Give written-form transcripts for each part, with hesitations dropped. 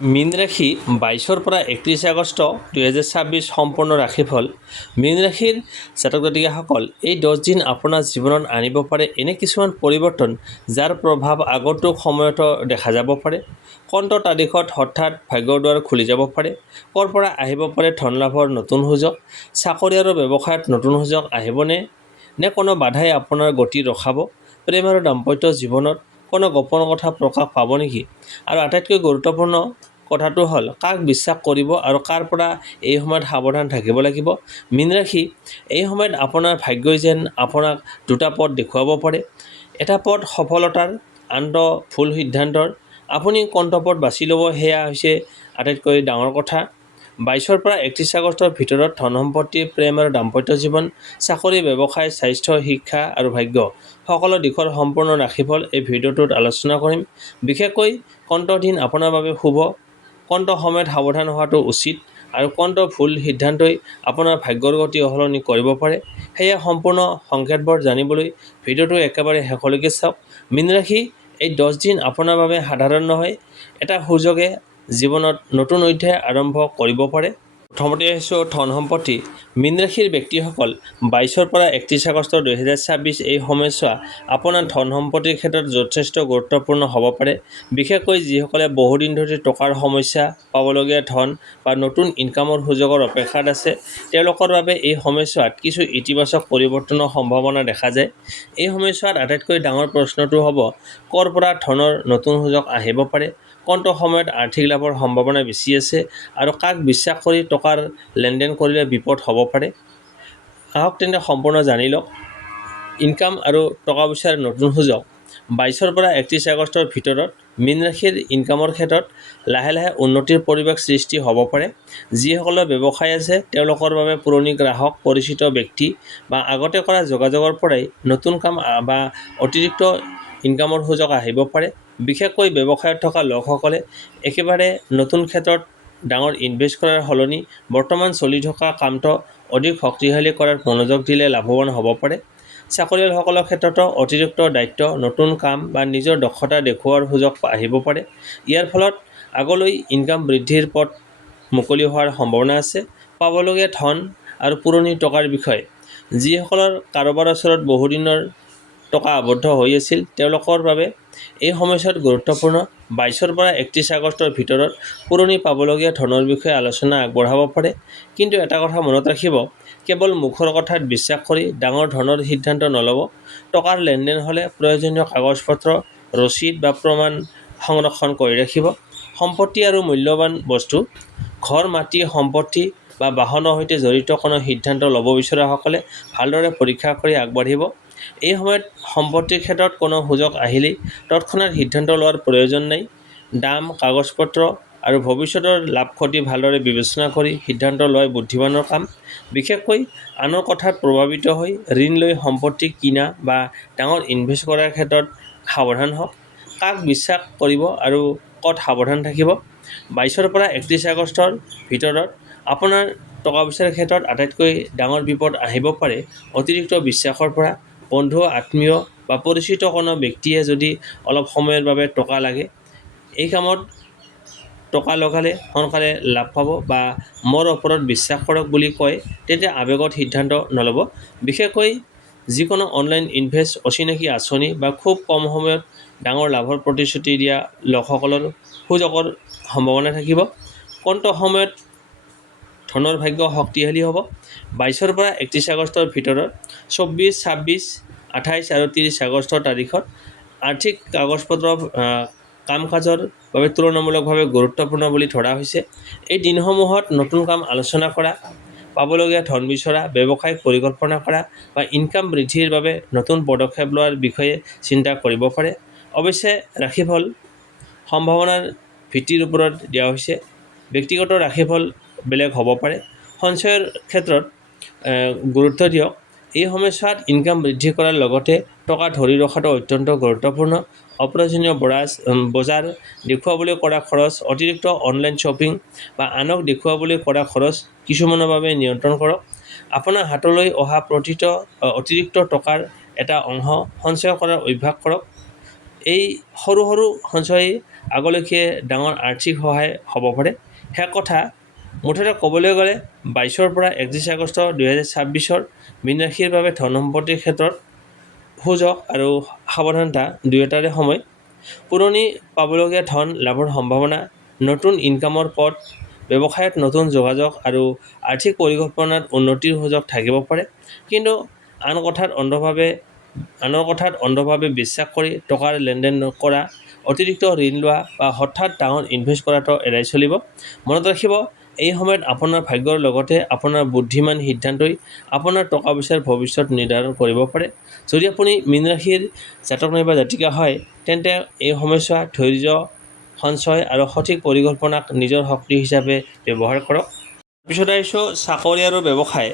মীন ৰাশি 22 পৰা 31 আগষ্ট 2026 সম্পূৰ্ণ ৰাশিফল। মীন ৰাশিৰ জাতক জাতিকাসকল, এই 10 দিন আপোনাৰ জীৱনত আনিব পাৰে এনে কিছুমান পৰিৱৰ্তন যাৰ প্ৰভাৱ আগন্তুক সময়তো দেখা যাব পাৰে। কোনটো তাৰিখত হঠাৎ ভাগ্যৰ দুৱাৰ খুলি যাব পাৰে, ক'ৰ পৰা আহিব পাৰে ধন লাভৰ নতুন সুযোগ, চাকৰি আৰু ব্যৱসায়ত নতুন সুযোগ আহিবনে, নে কোনো বাধাই আপোনাৰ গতি ৰখাব, প্ৰেম আৰু দাম্পত্য জীৱনত কোনো গোপন কথা প্ৰকাশ পাব নেকি? আৰু আটাইতকৈ গুৰুত্বপূৰ্ণ কথাটো হ'ল কাক বিশ্বাস কৰিব আৰু কাৰ পৰা এই সময়ত সাৱধান থাকিব লাগিব। মীন ৰাশি, এই সময়ত আপোনাৰ ভাগ্যই যেন আপোনাক দুটা পথ দেখুৱাব পাৰে। এটা পথ সফলতাৰ, আনটো ভুল সিদ্ধান্তৰ। আপুনি কোনটো পথ বাছি ল'ব সেয়া হৈছে আটাইতকৈ ডাঙৰ কথা। 22 পৰা 31 আগষ্টৰ ভিতৰত ধন সম্পত্তি, প্ৰেম আৰু দাম্পত্য জীৱন, চাকৰি, ব্যৱসায়, স্বাস্থ্য, শিক্ষা আৰু ভাগ্য সকলো দিশৰ সম্পূৰ্ণ ৰাশিফল এই ভিডিঅ'টোত আলোচনা কৰিম। বিশেষকৈ কোনটো দিন আপোনাৰ বাবে শুভ, কোনটো সময়ত সাৱধান হোৱাটো উচিত আৰু কোনটো ভুল সিদ্ধান্তই আপোনাৰ ভাগ্যৰ গতি সলনি কৰিব পাৰে, সেয়া সম্পূৰ্ণ সংকেতবোৰ জানিবলৈ ভিডিঅ'টো একেবাৰে শেষলৈকে চাওক। মীন ৰাশি, এই 10 দিন আপোনাৰ বাবে সাধাৰণ নহয়। এটা সুযোগে জীৱনত নতুন অধ্যায় আৰম্ভ কৰিব পাৰে। প্ৰথমতে আহিছোঁ ধন সম্পত্তি। মীন ৰাশিৰ ব্যক্তিসকল, 22 পৰা 31 আগষ্ট 2026 এই সময়ছোৱা আপোনাৰ ধন সম্পত্তিৰ ক্ষেত্ৰত যথেষ্ট গুৰুত্বপূৰ্ণ হ'ব পাৰে। বিশেষকৈ যিসকলে বহুদিন ধৰি টকাৰ সমস্যা, পাবলগীয়া ধন বা নতুন ইনকামৰ সুযোগৰ অপেক্ষাত আছে, তেওঁলোকৰ বাবে এই সময়ছোৱাত কিছু ইতিবাচক পৰিৱৰ্তনৰ সম্ভাৱনা দেখা যায়। এই সময়ছোৱাত আটাইতকৈ ডাঙৰ প্ৰশ্নটো হ'ব, ক'ৰ পৰা ধনৰ নতুন সুযোগ আহিব পাৰে, কোনটো সময়ত আৰ্থিক লাভৰ সম্ভাৱনা বেছি আছে আৰু কাক বিশ্বাস কৰি টকাৰ লেনদেন কৰিলে বিপদ হ'ব পাৰে। আহক তেন্তে সম্পূৰ্ণ জানি লওক। ইনকাম আৰু টকা পইচাৰ নতুন সুযোগ। 22 পৰা 31 আগষ্টৰ ভিতৰত মীন ৰাশিৰ ইনকামৰ ক্ষেত্ৰত লাহে লাহে উন্নতিৰ পৰিৱেশ সৃষ্টি হ'ব পাৰে। যিসকলৰ ব্যৱসায় আছে তেওঁলোকৰ বাবে পুৰণি গ্ৰাহক, পৰিচিত ব্যক্তি বা আগতে কৰা যোগাযোগৰ পৰাই নতুন কাম বা অতিৰিক্ত ইনকামৰ সুযোগ আহিব পাৰে। বিশেষকৈ ব্যৱসায়ত থকা লোকসকলে একেবাৰে নতুন ক্ষেত্ৰত ডাঙৰ ইনভেষ্ট কৰাৰ সলনি বৰ্তমান চলি থকা কামটো অধিক শক্তিশালী কৰাত মনোযোগ দিলে লাভৱান হ'ব পাৰে। চাকৰিয়ালসকলৰ ক্ষেত্ৰতো অতিৰিক্ত দায়িত্ব, নতুন কাম বা নিজৰ দক্ষতা দেখুওৱাৰ সুযোগ আহিব পাৰে। ইয়াৰ ফলত আগলৈ ইনকাম বৃদ্ধিৰ পথ মুকলি হোৱাৰ সম্ভাৱনা আছে। পাবলগীয়া ধন আৰু পুৰণি টকাৰ বিষয়ে। যিসকলৰ কাৰোবাৰ ওচৰত বহুদিনৰ টকা আবদ্ধ হৈ আছিল তেওঁলোকৰ বাবে এই সময়ছোৱাত গুৰুত্বপূৰ্ণ। 22 পৰা 31 আগষ্টৰ ভিতৰত পুৰণি পাবলগীয়া ধনৰ বিষয়ে আলোচনা আগবঢ়াব পাৰে। কিন্তু এটা কথা মনত ৰাখিব, কেৱল মুখৰ কথাত বিশ্বাস কৰি ডাঙৰ ধনৰ সিদ্ধান্ত নল'ব। টকাৰ লেনদেন হ'লে প্ৰয়োজনীয় কাগজ-পত্ৰ, ৰচিদ বা প্ৰমাণ সংৰক্ষণ কৰি ৰাখিব। সম্পত্তি আৰু মূল্যৱান বস্তু। ঘৰ, মাটি, সম্পত্তি বা বাহনৰ সৈতে জড়িত কোনো সিদ্ধান্ত ল'ব বিচৰাসকলে ভালদৰে পৰীক্ষা কৰি আগবাঢ়িব। এই সময়ত সম্পত্তিৰ ক্ষেত্ৰত কোনো সুযোগ আহিলেই তৎক্ষণাত সিদ্ধান্ত লোৱাৰ প্ৰয়োজন নাই। দাম, কাগজ-পত্ৰ আৰু ভৱিষ্যতৰ লাভ-ক্ষতি ভালদৰে বিবেচনা কৰি সিদ্ধান্ত লোৱাই বুদ্ধিমানৰ কাম। বিশেষকৈ আনৰ কথাত প্ৰভাৱিত হৈ ঋণ লৈ সম্পত্তি কিনা বা ডাঙৰ ইনভেষ্ট কৰাৰ ক্ষেত্ৰত সাৱধান হওক। কাক বিশ্বাস কৰিব আৰু ক'ত সাৱধান থাকিব। 22 পৰা 31 আগষ্টৰ ভিতৰত আপোনাৰ টকা পইচাৰ ক্ষেত্ৰত আটাইতকৈ ডাঙৰ বিপদ আহিব পাৰে অতিৰিক্ত বিশ্বাসৰ পৰা। বন্ধু, আত্মীয় বা পৰিচিত কোনো ব্যক্তিয়ে যদি অলপ সময়ৰ বাবে টকা লাগে, এই কামত টকা লগালে সোনকালে লাভ পাব বা মোৰ ওপৰত বিশ্বাস কৰক বুলি কয়, তেতিয়া আৱেগত সিদ্ধান্ত নল'ব। বিশেষকৈ যিকোনো অনলাইন ইনভেষ্ট, অচিনাকি আঁচনি বা খুব কম সময়ত ডাঙৰ লাভৰ প্ৰতিশ্ৰুতি দিয়া লোকসকলৰ সুযোগৰ সম্ভাৱনা থাকিব। কোনটো সময়ত ধনৰ ভাগ্য শক্তিশালী হ'ব। 22 পৰা 31 আগষ্টৰ ভিতৰত 24, 26, 28 আৰু 30 আগষ্টৰ তাৰিখত আৰ্থিক কাগজ-পত্ৰ কাম-কাজৰ বাবে তুলনামূলকভাৱে গুৰুত্বপূৰ্ণ বুলি ধৰা হৈছে। এই দিনসমূহত নতুন কাম আলোচনা কৰা, পাবলগীয়া ধন বিচৰা, ব্যৱসায়িক পৰিকল্পনা কৰা বা ইনকাম বৃদ্ধিৰ বাবে নতুন পদক্ষেপ লোৱাৰ বিষয়ে চিন্তা কৰিব পাৰে। অৱশ্যে ৰাশিফল সম্ভাৱনাৰ ভিত্তিৰ ওপৰত দিয়া হৈছে। ব্যক্তিগত ৰাশিফল বেলেগ হ'ব পাৰে। সঞ্চয়ৰ ক্ষেত্ৰত গুৰুত্ব দিয়ক। এই সময়ছোৱাত ইনকাম বৃদ্ধি কৰাৰ লগতে টকা ধৰি ৰখাটো অত্যন্ত গুৰুত্বপূৰ্ণ। অপ্ৰয়োজনীয় বজাৰ দেখুৱাবলৈ কৰা খৰচ, অতিৰিক্ত অনলাইন শ্বপিং বা আনক দেখুৱাবলৈ কৰা খৰচ কিছুমানৰ বাবে নিয়ন্ত্ৰণ কৰক। আপোনাৰ হাতলৈ অহা প্ৰতিটো অতিৰিক্ত টকাৰ এটা অংশ সঞ্চয় কৰাৰ অভ্যাস কৰক। এই সৰু সৰু সঞ্চয়ে আগলৈকে ডাঙৰ আৰ্থিক সহায় হ'ব পাৰে। শেষ কথা মুঠতে ক'বলৈ গ'লে 22 পৰা 31 আগষ্ট 2026 মীন ৰাশিৰ বাবে ধন সম্পত্তিৰ ক্ষেত্ৰত সুযোগ আৰু সাৱধানতা দুয়োটাৰে সময়। পুৰণি পাবলগীয়া ধন লাভৰ সম্ভাৱনা, নতুন ইনকামৰ পথ, ব্যৱসায়ত নতুন যোগাযোগ আৰু আৰ্থিক পৰিকল্পনাত উন্নতিৰ সুযোগ থাকিব পাৰে। কিন্তু আনৰ কথাত অন্ধভাৱে বিশ্বাস কৰি টকাৰ লেনদেন কৰা, অতিৰিক্ত ঋণ লোৱা বা হঠাৎ ডাঙৰ ইনভেষ্ট কৰাটো এৰাই চলিব। মনত ৰাখিব, এই সময়ত আপোনাৰ ভাগ্যৰ লগতে আপোনাৰ বুদ্ধিমান সিদ্ধান্তই আপোনাৰ টকা পইচাৰ ভৱিষ্যত নিৰ্ধাৰণ কৰিব পাৰে। যদি আপুনি মীন ৰাশিৰ জাতক নাইবা জাতিকা হয়, তেন্তে এই সময়ছোৱা ধৈৰ্য, সঞ্চয় আৰু সঠিক পৰিকল্পনাক নিজৰ শক্তি হিচাপে ব্যৱহাৰ কৰক। তাৰপিছত আহিছোঁ চাকৰি আৰু ব্যৱসায়।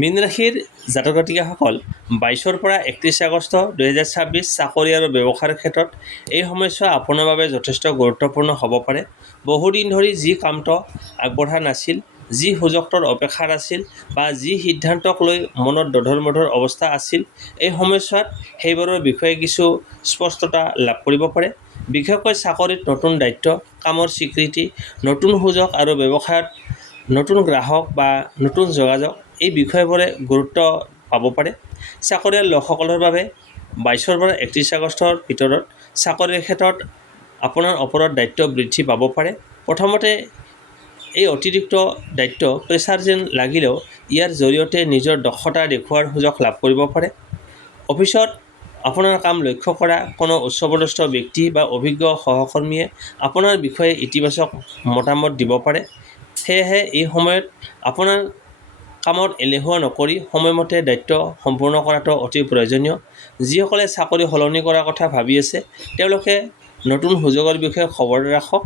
মীন ৰাশিৰ জাতক জাতিকাসকল 22 পৰা 31 আগষ্ট 2026 চাকৰি আৰু ব্যৱসায়ৰ ক্ষেত্ৰত এই সময়ছোৱা আপোনাৰ বাবে যথেষ্ট গুৰুত্বপূৰ্ণ হ'ব পাৰে। বহুদিন ধৰি যি কামটো আগবঢ়া নাছিল, যি সুযোগটোৰ অপেক্ষাত আছিল বা যি সিদ্ধান্তক লৈ মনত দধৰ মধৰ অৱস্থা আছিল, এই সময়ছোৱাত সেইবোৰৰ বিষয়ে কিছু স্পষ্টতা লাভ কৰিব পাৰে। বিশেষকৈ চাকৰিত নতুন দায়িত্ব, কামৰ স্বীকৃতি, নতুন সুযোগ আৰু ব্যৱসায়ত নতুন গ্ৰাহক বা নতুন যোগাযোগ, এই বিষয়বোৰে গুৰুত্ব পাব পাৰে। চাকৰিয়াল লোকসকলৰ বাবে 22 পৰা 31 আগষ্টৰ ভিতৰত চাকৰিৰ ক্ষেত্ৰত আপোনাৰ ওপৰত দায়িত্ব বৃদ্ধি পাব পাৰে। প্ৰথমতে এই অতিৰিক্ত দায়িত্ব প্ৰেছাৰ যেন লাগিলেও ইয়াৰ জৰিয়তে নিজৰ দক্ষতা দেখুওৱাৰ সুযোগ লাভ কৰিব পাৰে। অফিচত আপোনাৰ কাম লক্ষ্য কৰা কোনো উচ্চপদস্থ ব্যক্তি বা অভিজ্ঞ সহকৰ্মীয়ে আপোনাৰ বিষয়ে ইতিবাচক মতামত দিব পাৰে। সেয়েহে এই সময়ত আপোনাৰ কামত এলেহুৱা নকৰি সময়মতে দায়িত্ব সম্পূৰ্ণ কৰাটো অতি প্ৰয়োজনীয়। যিসকলে চাকৰি সলনি কৰাৰ কথা ভাবি আছে, তেওঁলোকে নতুন সুযোগৰ বিষয়ে খবৰ ৰাখক।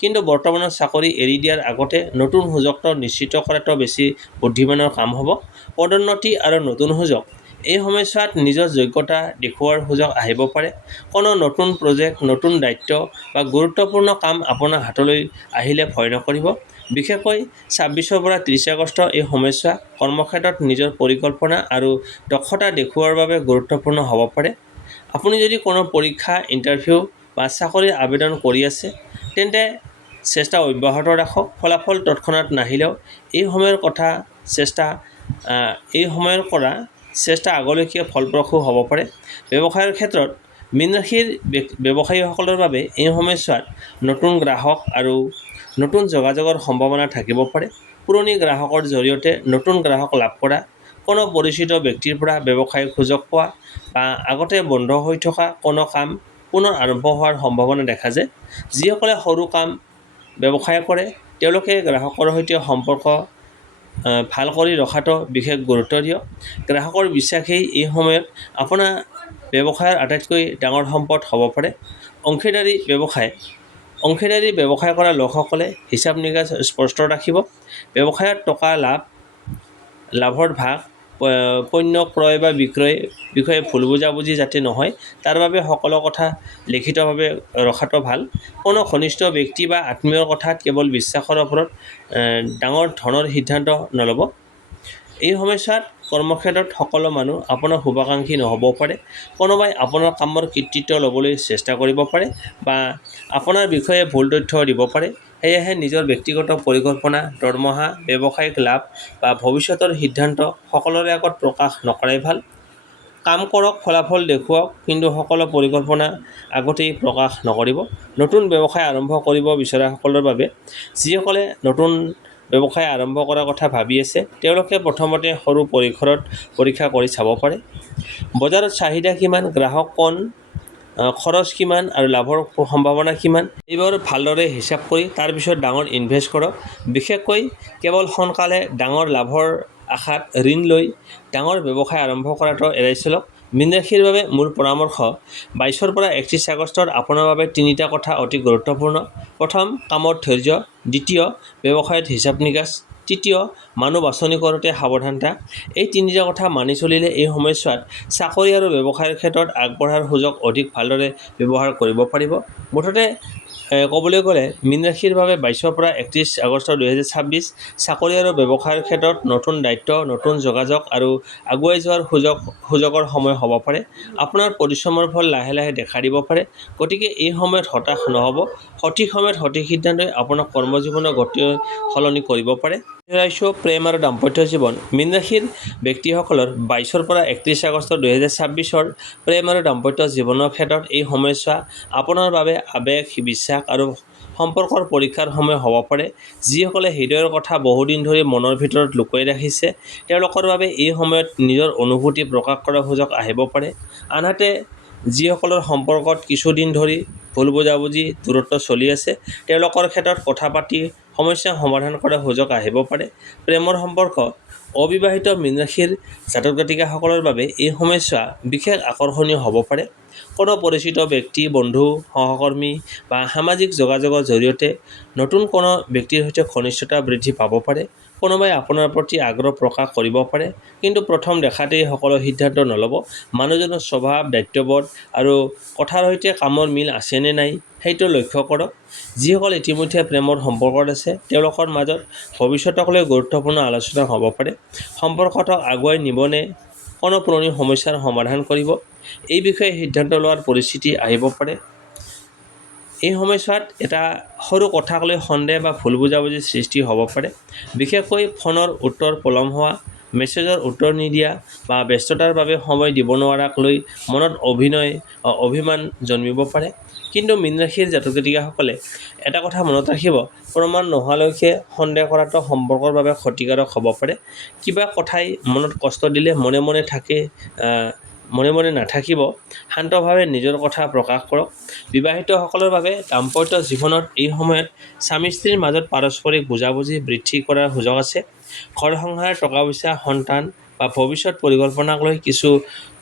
কিন্তু বৰ্তমানৰ চাকৰি এৰি দিয়াৰ আগতে নতুন সুযোগটো নিশ্চিত কৰাটো বেছি বুদ্ধিমানৰ কাম হ'ব। পদোন্নতি আৰু নতুন সুযোগ। এই সময়ছোৱাত নিজৰ যোগ্যতা দেখুওৱাৰ সুযোগ আহিব পাৰে। কোনো নতুন প্ৰজেক্ট, নতুন দায়িত্ব বা গুৰুত্বপূৰ্ণ কাম আপোনাৰ হাতলৈ আহিলে ভয় নকৰিব। বিশেষকৈ 26 পৰা 30 আগষ্ট এই সময়ছোৱা কৰ্মক্ষেত্ৰত নিজৰ পৰিকল্পনা আৰু দক্ষতা দেখুওৱাৰ বাবে গুৰুত্বপূৰ্ণ হ'ব পাৰে। আপুনি যদি কোনো পৰীক্ষা, ইণ্টাৰভিউ বা চাকৰিৰ আবেদন কৰি আছে, তেন্তে চেষ্টা অব্যাহত ৰাখক। ফলাফল তৎক্ষণাত নাহিলেও এই সময়ৰ কৰা চেষ্টা আগলৈকে ফলপ্ৰসূ হ'ব পাৰে। ব্যৱসায়ৰ ক্ষেত্ৰত মীন ৰাশিৰ ব্যৱসায়ীসকলৰ বাবে এই সময়ছোৱাত নতুন গ্ৰাহক আৰু নতুন যোগাযোগৰ সম্ভাৱনা থাকিব পাৰে। পুৰণি গ্ৰাহকৰ জৰিয়তে নতুন গ্ৰাহক লাভ কৰা, কোনো পৰিচিত ব্যক্তিৰ পৰা ব্যৱসায়িক সুযোগ পোৱা বা আগতে বন্ধ হৈ থকা কোনো কাম পুনৰ আৰম্ভ হোৱাৰ সম্ভাৱনা দেখা যায়। যিসকলে সৰু কাম ব্যৱসায় কৰে, তেওঁলোকে গ্ৰাহকৰ সৈতে সম্পৰ্ক ভাল কৰি ৰখাটো বিশেষ গুৰুত্ব দিয়ক। গ্ৰাহকৰ বিশ্বাসেই এই সময়ত আপোনাৰ ব্যৱসায়ৰ আটাইতকৈ ডাঙৰ সম্পদ হ'ব পাৰে। অংশীদাৰী ব্যৱসায় কৰা লোকসকলে হিচাপ নিকাচ স্পষ্ট ৰাখিব। ব্যৱসায়ত টকা লাভৰ ভাগ, পণ্য ক্ৰয় বা বিক্ৰয় বিষয়ে ভুল বুজাবুজি যাতে নহয়, তাৰ বাবে সকলো কথা লিখিতভাৱে ৰখাটো ভাল। কোনো ঘনিষ্ঠ ব্যক্তি বা আত্মীয়ৰ কথাত কেৱল বিশ্বাসৰ ওপৰত ডাঙৰ ধনৰ সিদ্ধান্ত নল'ব। এই সময়ছোৱাত কৰ্মক্ষেত্ৰত সকলো মানুহ আপোনাৰ শুভাকাংক্ষী নহ'বও পাৰে। কোনোবাই আপোনাৰ কামৰ কৃতিত্ব ল'বলৈ চেষ্টা কৰিব পাৰে বা আপোনাৰ বিষয়ে ভুল তথ্য দিব পাৰে। সেয়েহে নিজৰ ব্যক্তিগত পৰিকল্পনা, দৰমহা, ব্যৱসায়িক লাভ বা ভৱিষ্যতৰ সিদ্ধান্ত সকলোৰে আগত প্ৰকাশ নকৰাই ভাল। কাম কৰক, ফলাফল দেখুৱাওক, কিন্তু সকলো পৰিকল্পনা আগতেই প্ৰকাশ নকৰিব। নতুন ব্যৱসায় আৰম্ভ কৰিব বিচৰাসকলৰ বাবে, যিসকলে নতুন ব্যৱসায় আৰম্ভ কৰাৰ কথা ভাবি আছে, তেওঁলোকে প্ৰথমতে সৰু পৰিসৰত পৰীক্ষা কৰি চাব পাৰে। বজাৰত চাহিদা কিমান, গ্ৰাহক কোন, খৰচ কিমান আৰু লাভৰ সম্ভাৱনা কিমান, এইবোৰ ভালদৰে হিচাপ কৰি তাৰ পিছত ডাঙৰ ইনভেষ্ট কৰক। বিশেষকৈ কেৱল সোনকালে ডাঙৰ লাভৰ আশাত ঋণ লৈ ডাঙৰ ব্যৱসায় আৰম্ভ কৰাটো এৰাই চলক। মীন ৰাশিৰ বাবে মোৰ পৰামৰ্শ, 22 পৰা 31 আগষ্টত আপোনাৰ বাবে তিনিটা কথা অতি গুৰুত্বপূৰ্ণ। প্ৰথম, কামত ধৈৰ্য। দ্বিতীয়, ব্যৱসায়ত হিচাপ নিকাচ। তৃতীয়, মানুহ বাছনি কৰোঁতে সাৱধানতা। এই তিনিটা কথা মানি চলিলে এই সময়ছোৱাত চাকৰি আৰু ব্যৱসায়ৰ ক্ষেত্ৰত আগবঢ়াৰ সুযোগ অধিক ভালদৰে ব্যৱহাৰ কৰিব পাৰিব। মুঠতে ক'বলৈ গ'লে মীন ৰাশিৰ বাবে 22 পৰা 31 আগষ্ট 2026 চাকৰি আৰু ব্যৱসায়ৰ ক্ষেত্ৰত নতুন দায়িত্ব, নতুন যোগাযোগ আৰু আগুৱাই যোৱাৰ সুযোগৰ সময় হ'ব পাৰে। আপোনাৰ পৰিশ্ৰমৰ ফল লাহে লাহে দেখা দিব পাৰে। গতিকে এই সময়ত হতাশ নহ'ব। সঠিক সময়ত সঠিক সিদ্ধান্তই আপোনাৰ কৰ্মজীৱনৰ গতি সলনি কৰিব পাৰে। প্ৰেম আৰু দাম্পত্য জীৱন। মীন ৰাশিৰ ব্যক্তিসকলৰ 22 পৰা 31 আগষ্ট 2026 প্ৰেম আৰু দাম্পত্য জীৱনৰ ক্ষেত্ৰত এই সময়ছোৱা আপোনাৰ বাবে আৱেগ, বিশ্বাস আৰু সম্পৰ্কৰ পৰীক্ষাৰ সময় হ'ব পাৰে। যিসকলে হৃদয়ৰ কথা বহুদিন ধৰি মনৰ ভিতৰত লুকুৱাই ৰাখিছে, তেওঁলোকৰ বাবে এই সময়ত নিজৰ অনুভূতি প্ৰকাশ কৰাৰ সুযোগ আহিব পাৰে। আনহাতে যিসকলৰ সম্পৰ্কত কিছুদিন ধৰি ভুল বুজাবুজি, দূৰত্ব চলি আছে, তেওঁলোকৰ ক্ষেত্ৰত কথা পাতি সমস্যা সমাধান কৰাৰ সুযোগ আহিব পাৰে। প্ৰেমৰ সম্পৰ্ক। অবিবাহিত মীন ৰাশিৰ জাতক জাতিকাসকলৰ বাবে এই সময়ছোৱা বিশেষ আকৰ্ষণীয় হ'ব পাৰে। কোনো পৰিচিত ব্যক্তি, বন্ধু, সহকৰ্মী বা সামাজিক যোগাযোগৰ জৰিয়তে নতুন কোনো ব্যক্তিৰ সৈতে ঘনিষ্ঠতা বৃদ্ধি পাব পাৰে। কোনোবাই আপোনাৰ প্ৰতি আগ্ৰহ প্ৰকাশ কৰিব পাৰে, কিন্তু প্ৰথম দেখাতেই সকলো সিদ্ধান্ত নল'ব। মানুহজনৰ স্বভাৱ, দায়িত্ববোধ আৰু কথাৰ সৈতে কামৰ মিল আছে নে নাই সেইটো লক্ষ্য কৰক। যিসকল ইতিমধ্যে প্ৰেমৰ সম্পৰ্কত আছে, তেওঁলোকৰ মাজত ভৱিষ্যতক লৈ গুৰুত্বপূৰ্ণ আলোচনা হ'ব পাৰে। সম্পৰ্কটোক আগুৱাই নিবনে কোনো পুৰণি সমস্যাৰ সমাধান কৰিব, এই বিষয়ে সিদ্ধান্ত লোৱাৰ পৰিস্থিতি আহিব পাৰে। এই সময়ছোৱাত এটা সৰু কথাক লৈ সন্দেহ বা ভুল বুজাবুজিৰ সৃষ্টি হ'ব পাৰে। বিশেষকৈ ফোনৰ উত্তৰ পলম হোৱা, মেছেজৰ উত্তৰ নিদিয়া বা ব্যস্ততাৰ বাবে সময় দিব নোৱাৰাক লৈ মনত অভিমান জন্মিব পাৰে। কিন্তু মীন ৰাশিৰ জাতক জাতিকাসকলে এটা কথা মনত ৰাখিব, প্ৰমাণ নোহোৱালৈকে সন্দেহ কৰাটো সম্পৰ্কৰ বাবে ক্ষতিকাৰক হ'ব পাৰে। কিবা কথাই মনত কষ্ট দিলে মনে মনে নাথাকিব, শান্তভাৱে নিজৰ কথা প্ৰকাশ কৰক। বিবাহিতসকলৰ বাবে দাম্পত্য জীৱনত এই সময়ত স্বামী স্ত্ৰীৰ মাজত পাৰস্পৰিক বুজাবুজি বৃদ্ধি কৰাৰ সুযোগ আছে। ঘৰ সংসাৰ, টকা পইচা, সন্তান বা ভৱিষ্যত পৰিকল্পনাক লৈ কিছু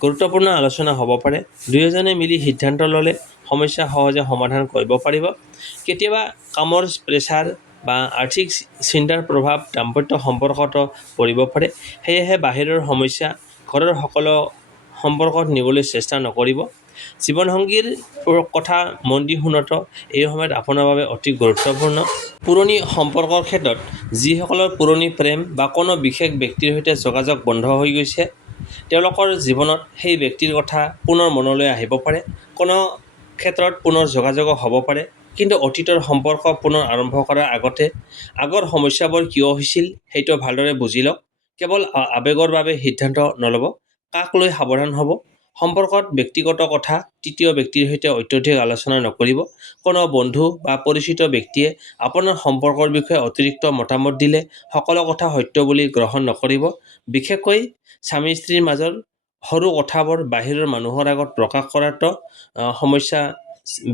গুৰুত্বপূৰ্ণ আলোচনা হ'ব পাৰে। দুয়োজনে মিলি সিদ্ধান্ত ল'লে সমস্যা সহজে সমাধান কৰিব পাৰিব। কেতিয়াবা কামৰ প্ৰেছাৰ বা আৰ্থিক চিন্তাৰ প্ৰভাৱ দাম্পত্য সম্পৰ্কতো পৰিব পাৰে। সেয়েহে বাহিৰৰ সমস্যা ঘৰৰ সকলো সম্পৰ্কত নিবলৈ চেষ্টা নকৰিব। জীৱনসংগীৰ কথা মন দি শুনাটো এই সময়ত আপোনাৰ বাবে অতি গুৰুত্বপূৰ্ণ। পুৰণি সম্পৰ্কৰ ক্ষেত্ৰত যিসকলৰ পুৰণি প্ৰেম বা কোনো বিশেষ ব্যক্তিৰ সৈতে যোগাযোগ বন্ধ হৈ গৈছে, তেওঁলোকৰ জীৱনত সেই ব্যক্তিৰ কথা পুনৰ মনলৈ আহিব পাৰে। কোনো ক্ষেত্ৰত পুনৰ যোগাযোগ হ'ব পাৰে। কিন্তু অতীতৰ সম্পৰ্ক পুনৰ আৰম্ভ কৰাৰ আগতে আগৰ সমস্যাবোৰ কিয় হৈছিল সেইটো ভালদৰে বুজি লওক। কেৱল আৱেগৰ বাবে সিদ্ধান্ত নল'ব। কাক লৈ সাৱধান হ'ব। সম্পৰ্কত ব্যক্তিগত কথা তৃতীয় ব্যক্তিৰ সৈতে অত্যধিক আলোচনা নকৰিব। কোনো বন্ধু বা পৰিচিত ব্যক্তিয়ে আপোনাৰ সম্পৰ্কৰ বিষয়ে অতিৰিক্ত মতামত দিলে সকলো কথা সত্য বুলি গ্ৰহণ নকৰিব। বিশেষকৈ স্বামী স্ত্ৰীৰ মাজৰ সৰু কথাবোৰ বাহিৰৰ মানুহৰ আগত প্ৰকাশ কৰাটো সমস্যা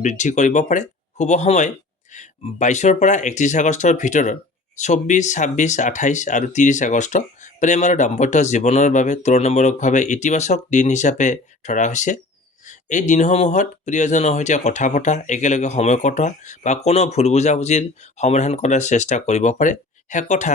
বৃদ্ধি কৰিব পাৰে। শুভ সময় 22 পৰা 31 আগষ্টৰ ভিতৰত 24, 26, 28 আৰু 30 আগষ্ট প্ৰেম আৰু দাম্পত্য জীৱনৰ বাবে তুলনামূলকভাৱে ইতিবাচক দিন হিচাপে ধৰা হৈছে। এই দিনসমূহত প্ৰিয়জনৰ সৈতে কথা পতা, একেলগে সময় কটোৱা বা কোনো ভুল বুজাবুজিৰ সমাধান কৰাৰ চেষ্টা কৰিব পাৰে। শেষ কথা,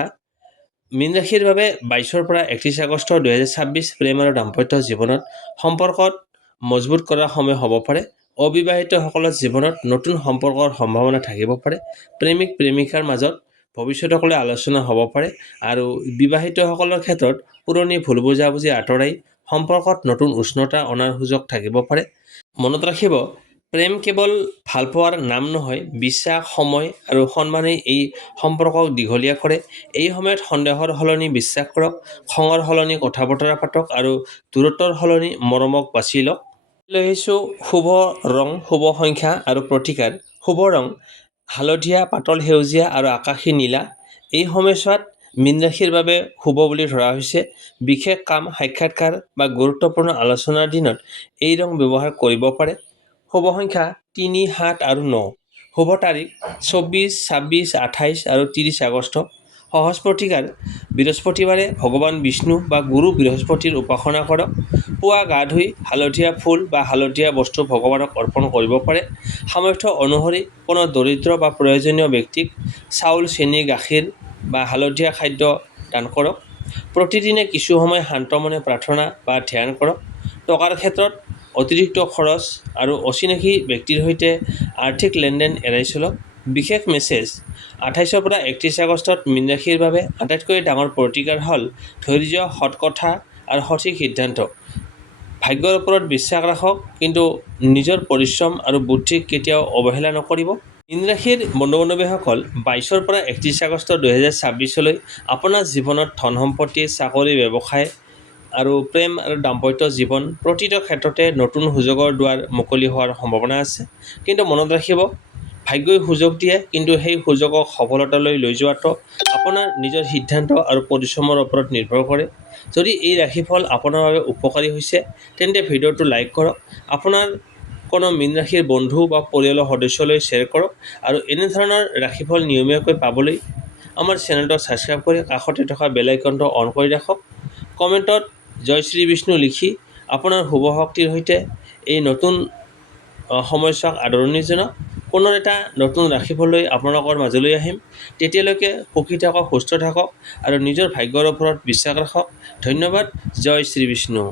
মীন ৰাশিৰ বাবে 22 পৰা 31 আগষ্ট 2026 প্ৰেম আৰু দাম্পত্য জীৱনত সম্পৰ্কত মজবুত কৰাৰ সময় হ'ব পাৰে। অবিবাহিতসকলৰ জীৱনত নতুন সম্পৰ্কৰ সম্ভাৱনা থাকিব পাৰে। প্ৰেমিক প্ৰেমিকাৰ মাজত ভৱিষ্যতক লৈ আলোচনা হ'ব পাৰে আৰু বিবাহিতসকলৰ ক্ষেত্ৰত পুৰণি ভুল বুজাবুজি আঁতৰাই সম্পৰ্কত নতুন উষ্ণতা অনাৰ সুযোগ থাকিব পাৰে। মনত ৰাখিব, প্ৰেম কেৱল ভালপোৱাৰ নাম নহয়, বিশ্বাস, সময় আৰু সন্মানেই এই সম্পৰ্কক দীঘলীয়া কৰে। এই সময়ত সন্দেহৰ সলনি বিশ্বাস কৰক, খঙৰ সলনি কথা বতৰা পাতক আৰু দূৰত্বৰ সলনি মৰমক বাছি লওক। লৈ আহিছোঁ শুভ ৰং, শুভ সংখ্যা আৰু প্ৰতিকাৰ। শুভ ৰং হালধীয়া, পাতল সেউজীয়া আৰু আকাশী নীলা। এই সময়ছোৱাত মীন ৰাশিৰ বাবে শুভ বুলি ধৰা হৈছে। বিশেষ কাম, সাক্ষাৎকাৰ বা গুৰুত্বপূৰ্ণ আলোচনাৰ দিনত এই ৰং ব্যৱহাৰ কৰিব পাৰে। শুভ সংখ্যা 3, 7 আৰু 9। শুভ তাৰিখ 24, 26, 28 আৰু 30 আগষ্ট। সহজ প্ৰতিকাৰ, বৃহস্পতিবাৰে ভগৱান বিষ্ণু বা গুৰু বৃহস্পতিৰ উপাসনা কৰক। পুৱা গা ধুই হালধীয়া ফুল বা হালধীয়া বস্তু ভগৱানক অৰ্পণ কৰিব পাৰে। সামৰ্থ্য অনুসৰি কোনো দৰিদ্ৰ বা প্ৰয়োজনীয় ব্যক্তিক চাউল, চেনি, গাখীৰ বা হালধীয়া খাদ্য দান কৰক। প্ৰতিদিনে কিছু সময় শান্ত মনে প্ৰাৰ্থনা বা ধ্যান কৰক। টকাৰ ক্ষেত্ৰত অতিৰিক্ত খৰচ আৰু অচিনাকি ব্যক্তিৰ সৈতে আৰ্থিক লেনদেন এৰাই চলক। বিশেষ মেছেজ 28 পৰা 31 আগষ্টত মীন ৰাশিৰ বাবে আটাইতকৈ ডাঙৰ প্ৰতিকাৰ হ'ল ধৈৰ্য, সৎ কথা আৰু সঠিক সিদ্ধান্ত। ভাগ্যৰ ওপৰত বিশ্বাস ৰাখক, কিন্তু নিজৰ পৰিশ্ৰম আৰু বুদ্ধিক কেতিয়াও অৱহেলা নকৰিব। মীন ৰাশিৰ বন্ধু-বান্ধৱীসকল 22 পৰা 31 আগষ্ট 2026 আপোনাৰ জীৱনত ধন সম্পত্তি, চাকৰি, ব্যৱসায় আৰু প্ৰেম আৰু দাম্পত্য জীৱন প্ৰতিটো ক্ষেত্ৰতে নতুন সুযোগৰ দুৱাৰ মুকলি হোৱাৰ সম্ভাৱনা আছে। কিন্তু মনত ৰাখিব, ভাগ্যই সুযোগ দিয়ে, কিন্তু সেই সুযোগক সফলতালৈ লৈ যোৱাটো আপোনাৰ নিজৰ সিদ্ধান্ত আৰু পৰিশ্ৰমৰ ওপৰত নিৰ্ভৰ কৰে। যদি এই ৰাশিফল আপোনাৰ বাবে উপকাৰী হৈছে, তেন্তে ভিডিঅ'টো লাইক কৰক, আপোনাৰ কোনো মীন ৰাশিৰ বন্ধু বা পৰিয়ালৰ সদস্যলৈ শ্বেয়াৰ কৰক আৰু এনেধৰণৰ ৰাশিফল নিয়মীয়াকৈ পাবলৈ আমাৰ চেনেলটো ছাবস্ক্ৰাইব কৰি কাষতে থকা বেল আইকনটো অন কৰি ৰাখক। কমেণ্টত জয় শ্ৰী বিষ্ণু লিখি আপোনাৰ শুভ শক্তিৰ সৈতে এই নতুন সময়ছোৱাক আদৰণি জনাওক। পুনৰ এটা নতুন ৰাশিফল লৈ আপোনালোকৰ মাজলৈ আহিম। তেতিয়ালৈকে সুখী থাকক, সুস্থ থাকক আৰু নিজৰ ভাগ্যৰ ওপৰত বিশ্বাস ৰাখক। ধন্যবাদ। জয় শ্ৰী বিষ্ণু।